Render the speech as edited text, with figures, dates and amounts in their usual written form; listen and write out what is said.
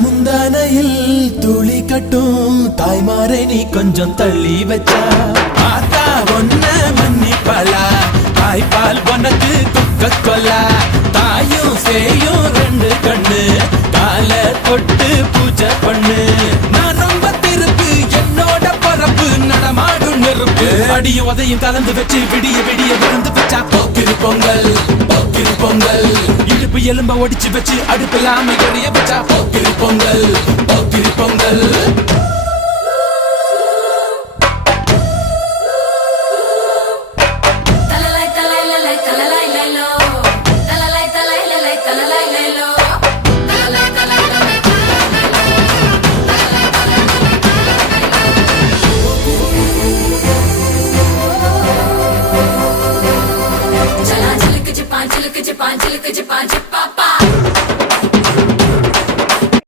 முந்தானையில் துளி கட்டும் தாய்மாரை நீ கொஞ்சம் தள்ளி வச்சா ஆத்தா ஒன்ன மன்னிப்பலா தாய்ப்பால் உனக்கு துக்க கொல்லா தாயும் சேயும் ரெண்டு கண்ணு கால தொட்டு பூஜை பண்ணு நான் ரொம்ப திருப்பு என்னோட பரப்பு நடமாடும் நெருப்பு அடியும் உதையும் கலந்து வச்சு விடிய விடிய விழுந்து வச்சா போக்கிரி பொங்கல் போக்கிரி பொங்கல் இடுப்பு எலும்ப ஒடிச்சு வச்சு அடுப்பில்லாம எறிய வச்சா போக்கிரி